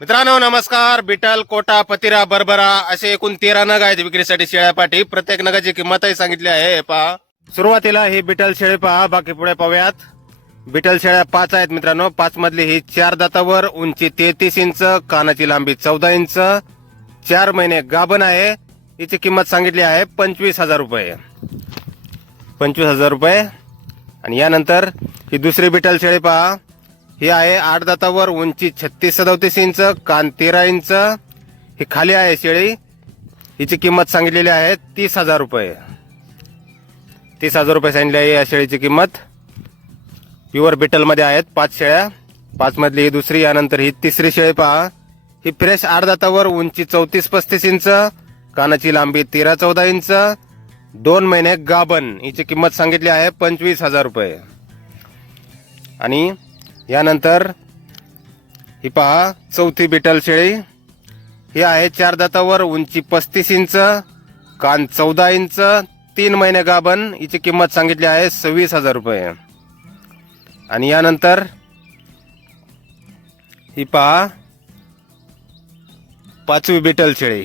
मित्रांनो नमस्कार. बिटल कोटा पतिरा बरबरा असे एकूण तेरा नग आहेत विक्रीसाठी शेळ्यापाठी प्रत्येक नगाची किंमतही सांगितली आहे. हे पहा. सुरुवातीला ही बिटल शेळी पहा. बाकी पुढे पाहूयात. बिटल शेळ्या पाच आहेत मित्रांनो. पाच मधली ही चार दातावर उंची तेहतीस इंच कानाची लांबी चौदा इंच चार महिने गाभण आहे. हिची किंमत सांगितली आहे पंचवीस हजार रुपये. पंचवीस हजार रुपये. आणि यानंतर ही दुसरी बिटल शेळी पहा. हे आहे आठ दातावर उंची छत्तीस सदोतीस इंच कान तेरा इंच. ही खाली आहे शेळी. हिची किंमत सांगितलेली आहे तीस हजार रुपये. तीस हजार रुपये सांगितली आहे या शेळीची किंमत. प्युअर बिटलमध्ये आहेत पाच शेळ्या. पाचमधली ही दुसरी यानंतर ही तिसरी शेळी पहा. ही फ्रेश आठ दातावर उंची चौतीस पस्तीस इंच कानाची लांबी तेरा चौदा इंच. दोन महिने गाबन हिची किंमत सांगितली आहे पंचवीस हजार रुपये. आणि यानंतर ही पहा चौथी बिटल शेळी. ही आहे चार दातावर उंची पस्तीस इंच कान चौदा इंच तीन महिने गाभण. हिची किंमत सांगितली आहे सव्वीस हजार रुपये. आणि यानंतर ही पहा पाचवी बिटल शेळी.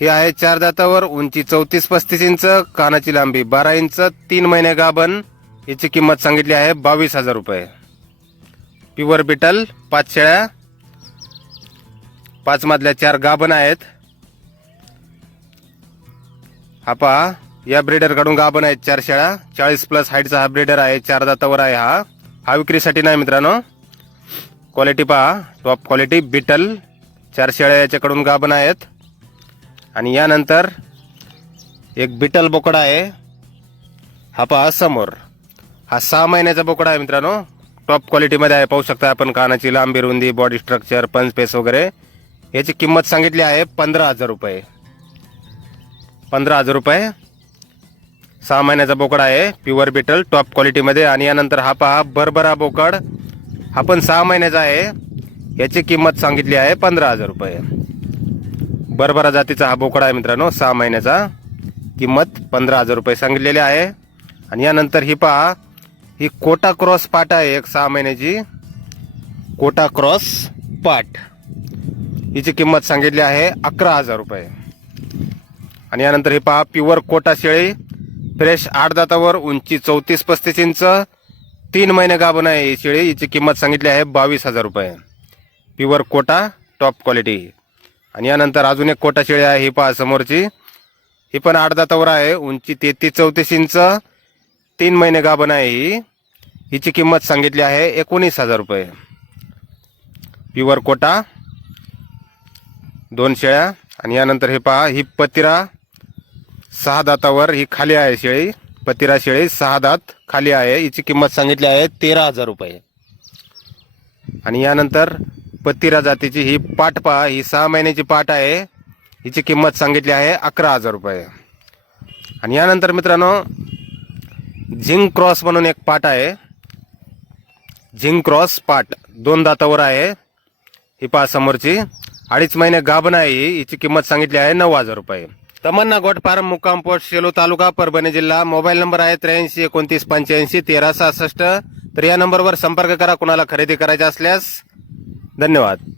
ही आहे चार दातावर उंची चौतीस पस्तीस इंच कानाची लांबी बारा इंच तीन महिने गाभण. हिची किंमत सांगितली आहे बावीस हजार रुपये. प्युअर बिटल पाच शेळ्या. पाच मधल्या चार गाभण आहेत. हा पहा या ब्रिडरकडून गाभण आहेत चार शेळ्या. चाळीस प्लस हाईटचा हा ब्रिडर आहे चार दातावर आहे हा. हा विक्रीसाठी नाही मित्रांनो. क्वालिटी पहा टॉप क्वालिटी बिटल चार शेळ्या याच्याकडून गाभण आहेत. आणि यानंतर एक बिटल बोकडा आहे. हा पहा समोर. हा सहा महिन्याचा बोकडा आहे मित्रांनो. टॉप क्वालिटीमध्ये आहे पाहू शकता आपण कानाची लांबी रुंदी बॉडी स्ट्रक्चर पंच पेस वगैरे. याची किंमत सांगितली आहे पंधरा हजार रुपये. पंधरा हजार रुपये. सहा महिन्याचा बोकड आहे प्युअर बिटल टॉप क्वालिटीमध्ये आणि यानंतर हा पहा बरबरा बोकड. हा पण सहा महिन्याचा आहे. याची किंमत सांगितली आहे पंधरा हजार रुपये. बरबरा जातीचा हा बोकडा आहे मित्रांनो सहा महिन्याचा. किंमत पंधरा हजार रुपये सांगितलेली आहे. आणि यानंतर ही पहा ही कोटा क्रॉस पाट आहे एक सहा महिन्याची. कोटा क्रॉस पाट. हिची किंमत सांगितली आहे अकरा हजार रुपये. आणि यानंतर हे पहा प्युअर कोटा शेळी. फ्रेश आठ दातावर उंची चौतीस पस्तीस इंच. तीन महिने गाभण आहे ही शेळी. हिची किंमत सांगितली आहे बावीस हजार रुपये. प्युअर कोटा टॉप क्वालिटी आणि यानंतर अजून एक कोटा शेळी आहे ही पहा समोरची. ही पण आठ दातावर आहे उंची तेहतीस चौतीस इंच. तीन महिने गाभण आहे ही. हिची किंमत सांगितली आहे एकोणीस हजार रुपये. प्युअर कोटा दोन शेळ्या आणि यानंतर हे पहा ही पतिरा सहा दातावर ही खाली आहे शेळी. पतिरा शेळी सहा दात खाली आहे. हिची किंमत सांगितली आहे तेरा हजार रुपये. आणि यानंतर पतिरा जातीची ही पाठ पहा ही सहा महिन्याची पाठ आहे. हिची किंमत सांगितली आहे अकरा हजार रुपये. आणि यानंतर मित्रांनो झिंक क्रॉस म्हणून एक पाट आहे. झिंक क्रॉस पाट. दोन दातावर आहे. ही पहा समोरची. अडीच महिने गाभण आहे ही हिची किंमत सांगितली आहे नऊ हजार रुपये. तमन्ना गोट फार्म मुक्काम पोस्ट सेलू तालुका परभणी जिल्हा. मोबाईल नंबर आहे त्र्याऐंशी एकोणतीस पंच्याऐंशी तेरा सहासष्ट. तर या नंबरवर संपर्क करा. कुणाला खरेदी करायचा असल्यास धन्यवाद.